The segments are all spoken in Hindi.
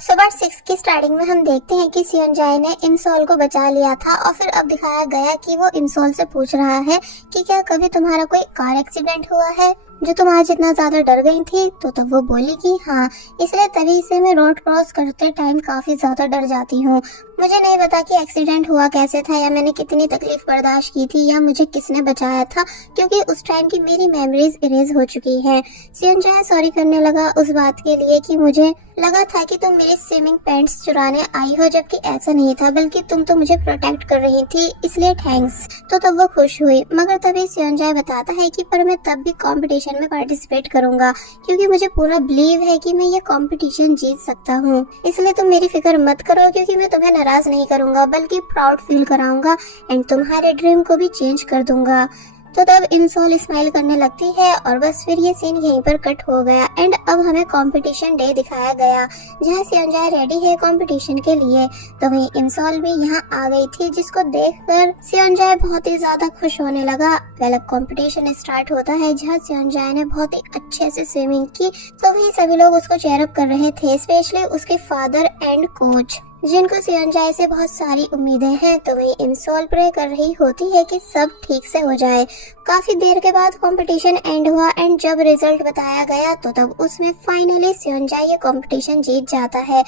सो पार्ट 6 की स्टार्टिंग में हम देखते हैं कि सियोनजाए ने इंसोल को बचा लिया था और फिर अब दिखाया गया कि वो इंसोल से पूछ रहा है कि क्या कभी तुम्हारा कोई कार एक्सीडेंट हुआ है जो तुम आज इतना ज्यादा डर गई थी। तो तब वो बोली कि हाँ, इसलिए तभी से मैं रोड क्रॉस करते टाइम काफी ज्यादा डर जाती हूँ। मुझे नहीं पता कि एक्सीडेंट हुआ कैसे था या मैंने कितनी तकलीफ बर्दाश्त की थी या मुझे किसने बचाया था, क्योंकि उस टाइम की मेरी मेमोरीज इरेज हो चुकी है। सियोनजाए सॉरी करने लगा उस बात के लिए कि मुझे लगा था कि तुम मेरी स्विमिंग पैंट्स चुराने आई हो, जबकि ऐसा नहीं था, बल्कि तुम तो मुझे प्रोटेक्ट कर रही थी, इसलिए थैंक्स। तो तब वो खुश हुई, मगर तभी सियोनजाए बताता है कि पर मैं तब भी कंपटीशन में पार्टिसिपेट करूंगा, क्योंकि मुझे पूरा बिलीव है कि मैं ये कंपटीशन जीत सकता हूँ। इसलिए तुम मेरी फिक्र मत करो, क्योंकि मैं तुम्हें नाराज नहीं करूंगा बल्कि प्राउड फील कराऊंगा एंड तुम्हारे ड्रीम को भी चेंज कर दूंगा। तो तब इंसोल स्माइल करने लगती है और बस फिर ये सीन यहीं पर कट हो गया एंड अब हमें कंपटीशन डे दिखाया गया, जहाँ सियोनजाए रेडी है कंपटीशन के लिए। तो वहीं इंसोल भी यहाँ आ गई थी, जिसको देखकर सियोनजाए बहुत ही ज्यादा खुश होने लगा। वेल अब कंपटीशन स्टार्ट होता है, जहाँ सियोनजाए ने बहुत ही अच्छे से स्विमिंग की। तो वहीं सभी लोग उसको चेयर अप कर रहे थे, स्पेशली उसके फादर एंड कोच, जिनको सियोनजाए से बहुत सारी उम्मीदें हैं। तो वही इंसोल प्रे कर रही होती है कि सब ठीक से हो जाए। काफी देर के बाद कंपटीशन एंड हुआ एंड जब रिजल्ट बताया गया तो तब उसमें फाइनली सियोनजाए ये कंपटीशन जीत जाता है।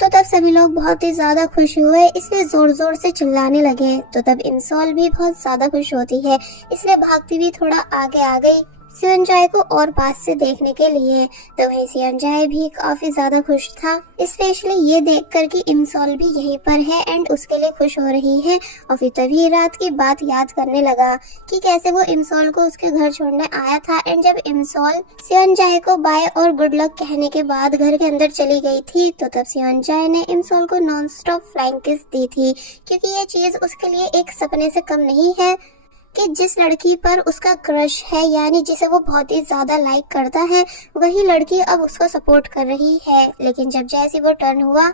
तो तब सभी लोग बहुत ही ज्यादा खुश हुए, इसलिए जोर जोर से चिल्लाने लगे। तो तब इंसोल भी बहुत ज्यादा खुश होती है, इसलिए भागती भी थोड़ा आगे आ गई सियोनजाए को और पास से देखने के लिए। तो वहीं सियोनजाए भी काफी ज्यादा खुश था, स्पेशली ये देखकर कि इंसोल भी यहीं पर है एंड उसके लिए खुश हो रही है। और फिर तभी रात की बात याद करने लगा कि कैसे वो इंसोल को उसके घर छोड़ने आया था एंड जब इंसोल सियोनजाए को बाय और गुड लक कहने के बाद घर के अंदर चली गई थी, तो तब सियोनजाए ने इंसोल को नॉन स्टॉप फ्लाइंग किस दी थी, क्योंकि ये चीज उसके लिए एक सपने से कम नहीं है कि जिस लड़की पर उसका क्रश है, यानी जिसे वो बहुत ही ज्यादा लाइक करता है, वही लड़की अब उसको सपोर्ट कर रही है। लेकिन जब जैसे वो टर्न हुआ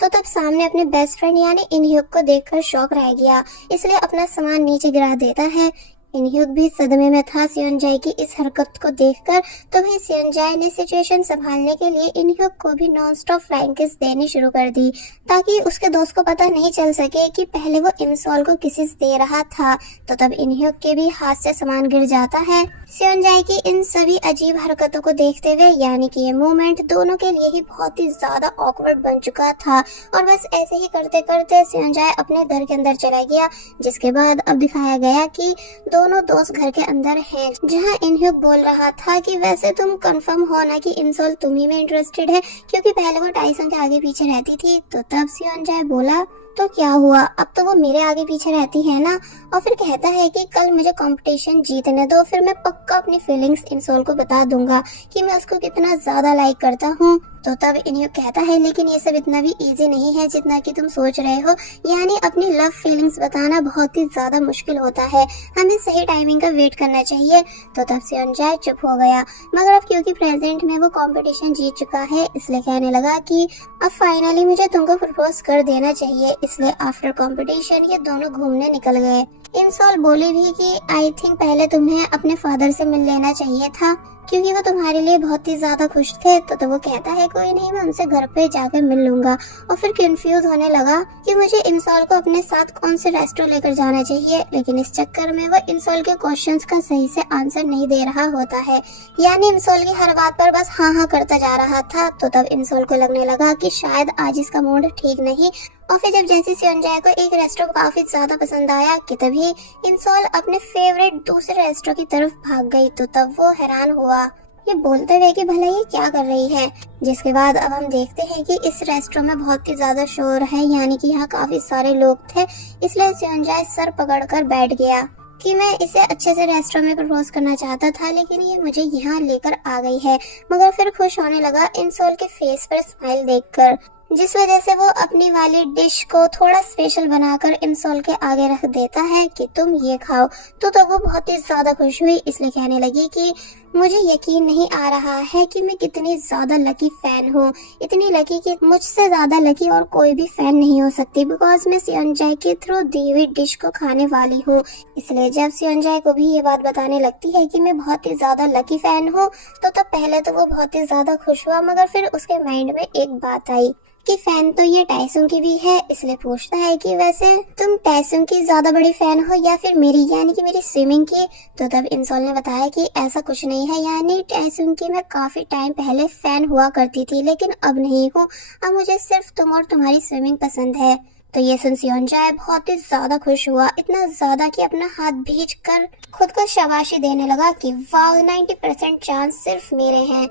तो तब सामने अपने बेस्ट फ्रेंड यानी इनह्यूक को देखकर शॉक रह गया, इसलिए अपना सामान नीचे गिरा देता है। इनह्यूक भी सदमे में था सियोनजाए की इस हरकत को देखकर। तो वही सियोनजाए ने सिचुएशन संभालने के लिए इनह्यूक को भी नॉन स्टॉप फ्लाइंग किस देनी शुरू कर दी, ताकि उसके दोस्त को पता नहीं चल सके कि पहले वो इंसोल को किसिस दे रहा था। तो तब इनह्यूक के भी हाथ से सामान गिर जाता है। सियोनजाए की इन सभी अजीब हरकतों को देखते हुए, यानी कि ये मोमेंट दोनों के लिए ही बहुत ही ज्यादा ऑकवर्ड बन चुका था और बस ऐसे ही करते करते सियोनजाए अपने घर के अंदर चला गया। जिसके बाद अब दिखाया गया कि दोनों दोस्त घर के अंदर हैं, जहां इनह्यूक बोल रहा था कि वैसे तुम कंफर्म हो ना कि इंसोल तुम्ही में इंटरेस्टेड है, क्योंकि पहले वो टाइसन के आगे पीछे रहती थी। तो तब सियोनजाए बोला तो क्या हुआ, अब तो वो मेरे आगे पीछे रहती है ना। और फिर कहता है कि कल मुझे कंपटीशन जीतने दो, फिर मैं पक्का अपनी फीलिंग्स इंसोल को बता दूंगा कि मैं उसको कितना ज्यादा लाइक करता हूँ। तो तब इनह्यूक कहता है लेकिन ये सब इतना भी इजी नहीं है जितना कि तुम सोच रहे हो, यानी अपनी लव फीलिंग्स बताना बहुत ही ज्यादा मुश्किल होता है, हमें सही टाइमिंग का वेट करना चाहिए। तो तब सियोनजाए चुप हो गया, मगर अब क्योंकि प्रेजेंट में वो कंपटीशन जीत चुका है, इसलिए कहने लगा कि अब फाइनली मुझे तुमको प्रपोज कर देना चाहिए। इसलिए आफ्टर कंपटीशन ये दोनों घूमने निकल गए। इंसोल बोली भी कि आई थिंक पहले तुम्हें अपने फादर से मिल लेना चाहिए था, क्योंकि वो तुम्हारे लिए बहुत ही ज्यादा खुश थे। तो वो कहता है कोई नहीं, मैं उनसे घर पे जाकर मिल लूंगा। और फिर कंफ्यूज होने लगा कि मुझे इंसोल को अपने साथ कौन से रेस्टोरेंट लेकर जाना चाहिए, लेकिन इस चक्कर में वो इंसोल के क्वेश्चंस का सही से आंसर नहीं दे रहा होता है, यानी इंसोल की हर बात पर बस हाँ हाँ करता जा रहा था। तो तब इंसोल को लगने लगा कि शायद आज इसका मूड ठीक नहीं। और फिर जब जैसे सियोनजाए को एक रेस्टोरेंट काफी ज्यादा पसंद आया कि तभी इंसोल अपने फेवरेट दूसरे रेस्टोरेंट की तरफ भाग गई। तो तब वो हैरान हुआ, ये बोलते हुए कि भला ये क्या कर रही है। जिसके बाद अब हम देखते हैं कि इस रेस्टोरेंट में बहुत ही ज्यादा शोर है, यानी कि यहाँ काफी सारे लोग थे, इसलिए सियोनजाए सर पकड़कर बैठ गया कि मैं इसे अच्छे से रेस्टोरेंट में प्रपोज करना चाहता था, लेकिन ये मुझे यहाँ लेकर आ गई है। मगर फिर खुश होने लगा इंसोल के फेस पर स्माइल देखकर, जिस वजह से वो अपनी वाली डिश को थोड़ा स्पेशल बनाकर इंसोल के आगे रख देता है कि तुम ये खाओ। तो वो बहुत ही ज्यादा खुश हुई, इसलिए कहने लगी कि मुझे यकीन नहीं आ रहा है कि मैं कितनी ज्यादा लकी फैन हूँ, इतनी लकी कि मुझसे ज्यादा लकी और कोई भी फैन नहीं हो सकती, बिकॉज मैं सियोनजाए के थ्रू दी हुई डिश को खाने वाली हूँ। इसलिए जब सियोनजाए को भी ये बात बताने लगती है कि मैं बहुत ही ज्यादा लकी फैन हूँ, तो तब पहले तो वो बहुत ही ज्यादा खुश हुआ, मगर फिर उसके माइंड में एक बात आई कि फैन तो ये टैसुंग की भी है। इसलिए पूछता है कि वैसे तुम टैसुंग की ज्यादा बड़ी फैन हो या फिर मेरी, यानी कि मेरी स्विमिंग की। तो तब इंसोल ने बताया कि ऐसा कुछ नहीं है, यानी टैसुंग की मैं काफी टाइम पहले फैन हुआ करती थी, लेकिन अब नहीं हूँ। अब मुझे सिर्फ तुम और तुम्हारी स्विमिंग पसंद है। तो ये सुन सियोनजाए बहुत ही ज्यादा खुश हुआ, इतना ज्यादा कि अपना हाथ भींच कर खुद को शाबाशी देने लगा कि वाह 90% चांस सिर्फ मेरे हैं।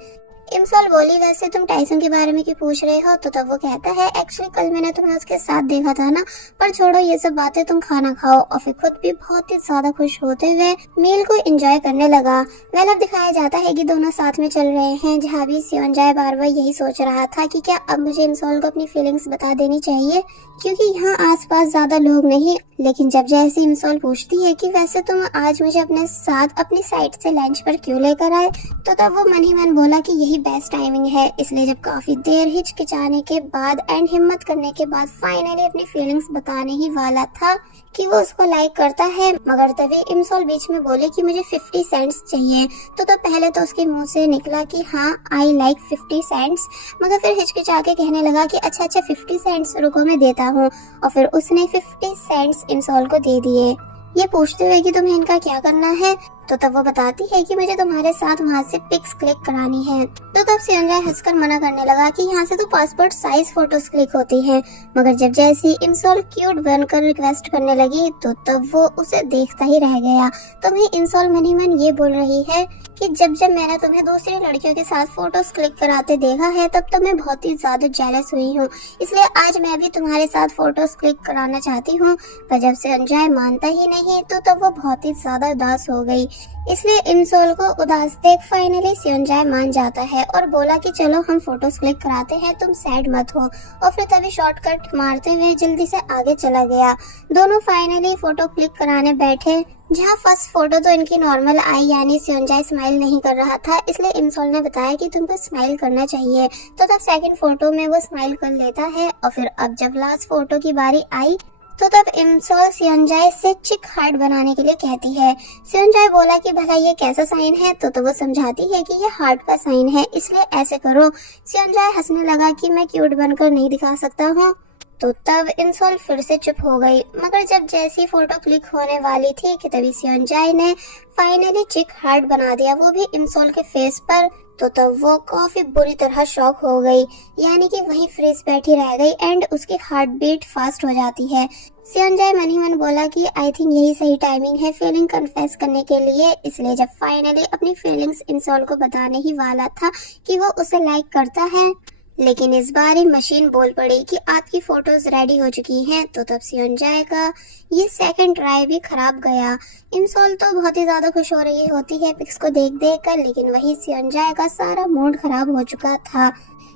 इमसोल बोली वैसे तुम टाइसन के बारे में क्यों पूछ रहे हो। तो तब वो कहता है एक्चुअली कल मैंने तुम्हें उसके साथ देखा था ना, पर छोड़ो ये सब बातें, तुम खाना खाओ। और फिर खुद भी बहुत ही ज्यादा खुश होते हुए मील को एंजॉय करने लगा। वेल अब दिखाया जाता है कि दोनों साथ में चल रहे हैं, जहाँ भी सियोनजाए बार बार यही सोच रहा था कि क्या अब मुझे इमसोल को अपनी फीलिंग्स बता देनी चाहिए, क्योंकि यहाँ आसपास ज्यादा लोग नहीं। लेकिन जब जैसे इमसोल पूछती है कि वैसे तुम आज मुझे अपने साथ अपनी साइड से लंच पर क्यों लेकर आए, तो तब वो मन ही मन बोला कि यही बेस्ट टाइमिंग है। इसलिए जब काफी देर हिचकिचाने के बाद एंड हिम्मत करने के बाद फाइनली अपनी फीलिंग्स बताने ही वाला था कि वो उसको लाइक करता है, मगर तभी इमसोल बीच में बोले कि मुझे 50 सेंट्स चाहिए। तो पहले तो उसके मुंह से निकला कि हाँ आई लाइक 50 सेंट्स, मगर फिर हिचकिचा के कहने लगा कि अच्छा 50 सेंट्स रुको मैं देता हूँ। और फिर उसने 50 सेंट्स इमसोल को दे दिए। ये पूछते हुए कि तुम्हें इनका क्या करना है। तो तब वो बताती है कि मुझे तुम्हारे साथ वहाँ से पिक्स क्लिक करानी है। तो तब सियोनजाए हंसकर मना करने लगा कि यहाँ से तो पासपोर्ट साइज फोटोज क्लिक होती हैं। मगर जब जैसी इमसोल क्यूट बनकर रिक्वेस्ट करने लगी, तो तब वो उसे देखता ही रह गया। तो वही इमसोल मन ही मन ये बोल रही है कि जब जब मैंने तुम्हें दूसरी लड़कियों के साथ फोटोज क्लिक कराते देखा है, तब तो मैं बहुत ही ज्यादा जेलस हुई हूँ। इसलिए आज मैं भी तुम्हारे साथ फोटोज क्लिक कराना चाहती हूँ। पर जब सियोनजाए मानता ही नहीं, तो तब वो बहुत ही ज्यादा उदास हो गई। इसलिए इमसोल को उदास देख फाइनली सियोनजाए मान जाता है और बोला कि चलो हम फोटोज क्लिक कराते हैं, तुम सैड मत हो। और फिर तभी शॉर्टकट मारते हुए जल्दी से आगे चला गया। दोनों फाइनली फोटो क्लिक कराने बैठे, जहाँ फर्स्ट फोटो तो इनकी नॉर्मल आई, यानी सियोनजाए स्माइल नहीं कर रहा था, इसलिए इमसोल ने बताया कि तुमको स्माइल करना चाहिए। तो तब सेकंड फोटो में वो स्माइल कर लेता है। और फिर अब जब लास्ट फोटो की बारी आई, तो तब इमसोल सियोनजाए से चिक हार्ट बनाने के लिए कहती है। सियोनजाए बोला कि भला ये कैसा साइन है। तो वो समझाती है कि ये हार्ट का साइन है, इसलिए ऐसे करो। सियोनजाए हंसने लगा कि मैं क्यूट बनकर नहीं दिखा सकता हूँ। तो तब इमसोल फिर से चुप हो गई। मगर जब जैसी फोटो क्लिक होने वाली थी कि तभी सियोनजाए ने फाइनली चिक हार्ट बना दिया, वो भी इमसोल के फेस पर। तो तब वो काफी बुरी तरह शॉक हो गई, यानी कि वहीं फ्रीज बैठी रह गई एंड उसकी हार्ट बीट फास्ट हो जाती है। सियोनजाए मन ही मन बोला कि आई थिंक यही सही टाइमिंग है फीलिंग कन्फेस करने के लिए। इसलिए जब फाइनली अपनी फीलिंग्स इमसोल को बताने ही वाला था कि वो उसे लाइक करता है, लेकिन इस बार ही मशीन बोल पड़ी कि आपकी फोटोज रेडी हो चुकी हैं। तो तब सियोनजाए का ये सेकंड ट्राई भी खराब गया। इमसोल तो बहुत ही ज्यादा खुश हो रही होती है पिक्स को देख देख कर, लेकिन वही सियोनजाए का सारा मूड खराब हो चुका था,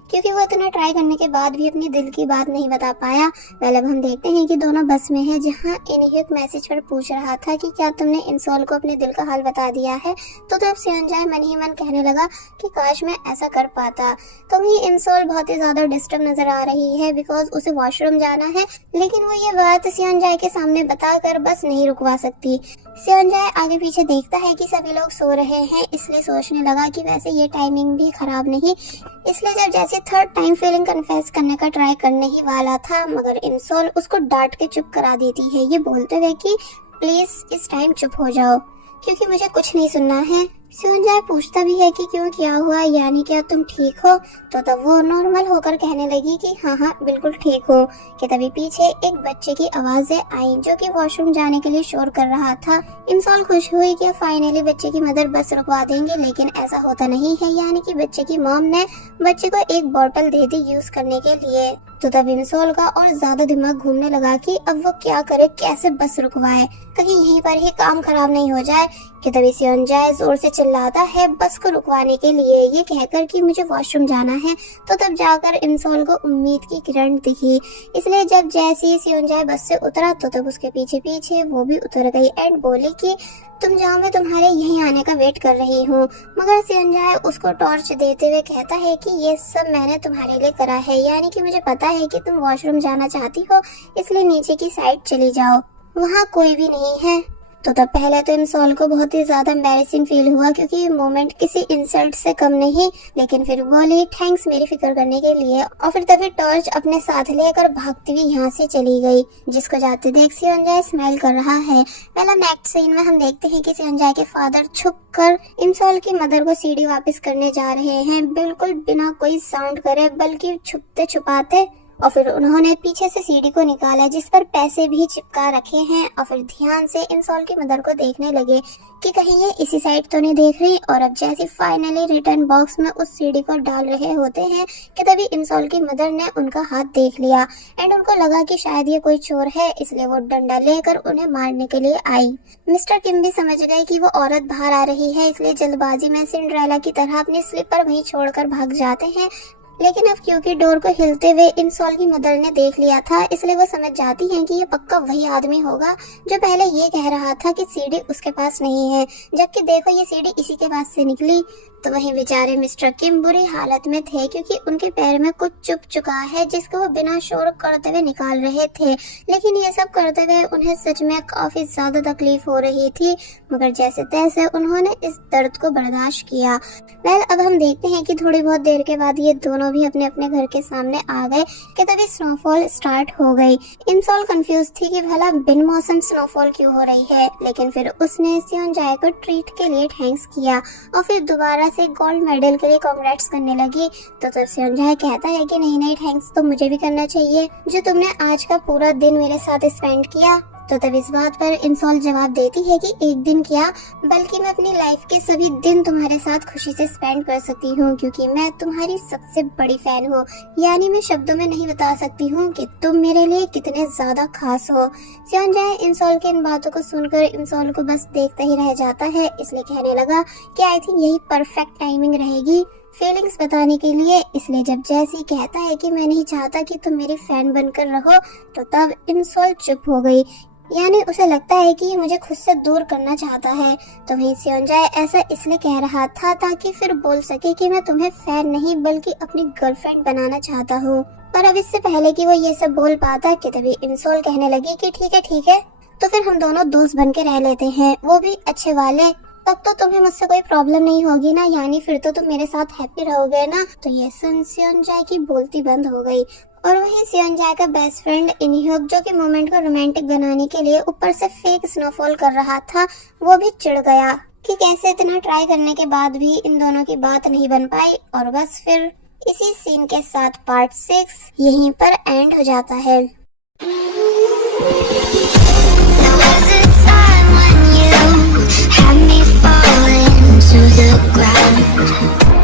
क्योंकि वो इतना ट्राई करने के बाद भी अपनी दिल की बात नहीं बता पाया। पहले अब हम देखते हैं कि दोनों बस में हैं, जहां इनह्यूक मैसेज पर पूछ रहा था कि क्या तुमने इमसोल को अपने दिल का हाल बता दिया है। तो तब सियोनजाए मन ही मन कहने लगा कि काश मैं ऐसा कर पाता। तो वही इमसोल बहुत ही ज्यादा डिस्टर्ब नजर आ रही है, बिकॉज उसे वॉशरूम जाना है, लेकिन वो ये बात सियोनजाए के सामने बताकर बस नहीं रुकवा सकती। सियोनजाए आगे पीछे देखता है कि सभी लोग सो रहे हैं, इसलिए सोचने लगा कि वैसे ये टाइमिंग भी खराब नहीं। इसलिए जब जैसे थर्ड टाइम फीलिंग कन्फेस करने का ट्राई करने ही वाला था, मगर इमसोल उसको डांट के चुप करा देती है, ये बोलते हुए कि प्लीज इस टाइम चुप हो जाओ, क्योंकि मुझे कुछ नहीं सुनना है। सियोनजाए पूछता भी है कि क्यों, क्या हुआ, यानी क्या तुम ठीक हो। तो तब वो नॉर्मल होकर कहने लगी कि हाँ बिल्कुल ठीक हो। कि तभी पीछे एक बच्चे की आवाजें आई, जो कि वॉशरूम जाने के लिए शोर कर रहा था। इमसोल खुश हुई कि फाइनली बच्चे की मदर बस रुकवा देंगे, लेकिन ऐसा होता नहीं है, यानी कि बच्चे की मॉम ने बच्चे को एक बोतल दे दी यूज करने के लिए। तो तब इमसोल का और ज्यादा दिमाग घूमने लगा कि अब वो क्या करे, कैसे बस रुकवाए, कहीं यहीं पर ही काम खराब नहीं हो जाए। कि तभी सियोनजाए जोर से चिल्लाता है बस को रुकवाने के लिए, ये कहकर कि मुझे वॉशरूम जाना है। तो तब जाकर इंसोल को उम्मीद की किरण दिखी, इसलिए जब जैसे ही सियोंजाए बस से उतरा तो तब उसके पीछे पीछे वो भी उतर गई एंड बोली कि तुम जाओ, मैं तुम्हारे यहीं आने का वेट कर रही हूँ। मगर सियोंजाए उसको टॉर्च देते हुए कहता है कि ये सब मैंने तुम्हारे लिए करा है, यानी कि मुझे पता है कि तुम वॉशरूम जाना चाहती हो, इसलिए नीचे की साइड चली जाओ, वहाँ कोई भी नहीं है। तो तब पहले तो इंसोल को बहुत ही ज्यादा एम्बैरेसिंग फील हुआ क्योंकि ये मोमेंट किसी इंसल्ट से कम नहीं, लेकिन फिर बोली थैंक्स मेरी फिक्र करने के लिए और फिर तभी टॉर्च अपने साथ लेकर भागती हुई यहाँ से चली गई, जिसको जाते देख सियोंजाए स्माइल कर रहा है। पहला नेक्स्ट सीन में हम देखते हैं कि सियोंजाए के फादर छुपकर इंसोल की मदर को सीडी वापस करने जा रहे हैं, बिल्कुल बिना कोई साउंड करे बल्कि छुपते छुपाते। और फिर उन्होंने पीछे से सीडी को निकाला जिस पर पैसे भी चिपका रखे हैं और फिर ध्यान से इंसोल की मदर को देखने लगे कि कहीं ये इसी साइड तो नहीं देख रही। और अब जैसे फाइनली रिटर्न बॉक्स में उस सीडी को डाल रहे होते हैं कि तभी इंसोल की मदर ने उनका हाथ देख लिया एंड उनको लगा कि शायद ये कोई चोर है, इसलिए वो डंडा लेकर उन्हें मारने के लिए आई। मिस्टर किम भी समझ गए कि वो औरत बाहर आ रही है, इसलिए जल्दबाजी में सिंड्रेला की तरह अपनी स्लीपर वहीं छोड़कर भाग जाते हैं। लेकिन अब क्योंकि डोर को हिलते हुए इंसोल की मदर ने देख लिया था, इसलिए वो समझ जाती हैं कि ये पक्का वही आदमी होगा जो पहले ये कह रहा था कि सीडी उसके पास नहीं है, जबकि देखो ये सीडी इसी के पास से निकली। तो वहीं बेचारे मिस्टर किम बुरी हालत में थे क्योंकि उनके पैर में कुछ चुभ चुका है जिसको वो बिना शोर करते हुए निकाल रहे थे, लेकिन ये सब करते हुए उन्हें सच में काफी ज्यादा तकलीफ हो रही थी, मगर जैसे तैसे उन्होंने इस दर्द को बर्दाश्त किया। अब हम देखते हैं कि थोड़ी बहुत देर के बाद ये दोनों भी अपने अपने घर के सामने आ गए कि तभी स्नोफॉल स्टार्ट हो गई। इंसोल कंफ्यूज थी कि भला बिन मौसम स्नोफॉल क्यों हो रही है, लेकिन फिर उसने सियोंजाए को ट्रीट के लिए थैंक्स किया और फिर दोबारा से गोल्ड मेडल के लिए कांग्रेट्स करने लगी। तो तब सियोंजाए कहता है कि नहीं थैंक्स तो मुझे भी करना चाहिए, जो तुमने आज का पूरा दिन मेरे साथ स्पेंड किया। तो तब इस बात पर इंसोल जवाब देती है कि एक दिन क्या बल्कि मैं अपनी लाइफ के सभी दिन तुम्हारे साथ खुशी से स्पेंड कर सकती हूँ क्योंकि मैं तुम्हारी सबसे बड़ी फैन हूँ, यानी मैं शब्दों में नहीं बता सकती हूँ कि तुम मेरे लिए कितने ज्यादा खास हो। सियोंजाए इंसोल की इन बातों को सुनकर इंसोल को बस देखता ही रह जाता है, इसलिए कहने लगा कि आई थिंक यही परफेक्ट टाइमिंग रहेगी फीलिंग्स बताने के लिए। इसलिए जब जैसी कहता है कि मैं नहीं चाहता कि तुम मेरी फैन बनकर रहो, तो तब इंसोल चुप हो गई, यानी उसे लगता है कि ये मुझे खुद से दूर करना चाहता है। तो वहीं सियोंजाए ऐसा इसलिए कह रहा था ताकि फिर बोल सके कि मैं तुम्हें फैन नहीं बल्कि अपनी गर्लफ्रेंड बनाना चाहता हूँ। पर अब इससे पहले कि वो ये सब बोल पाता कि तभी इंसोल कहने लगी कि ठीक है तो फिर हम दोनों दोस्त बन के रह लेते हैं, वो भी अच्छे वाले। तब तो तुम्हें मुझसे कोई प्रॉब्लम नहीं होगी ना, यानी फिर तो तुम मेरे साथ हैप्पी रहोगे ना। तो ये सुन सियोंजाए की बोलती बंद हो गई और वहीं सियोंजाए का बेस्ट फ्रेंड इनह्यूक, जो कि मोमेंट को रोमांटिक बनाने के लिए ऊपर से फेक स्नोफॉल कर रहा था, वो भी चिढ़ गया कि कैसे इतना ट्राई करने के बाद भी इन दोनों की बात नहीं बन पाई। और बस फिर इसी सीन के साथ पार्ट 6 यहीं पर एंड हो जाता है। Had me falling to the ground.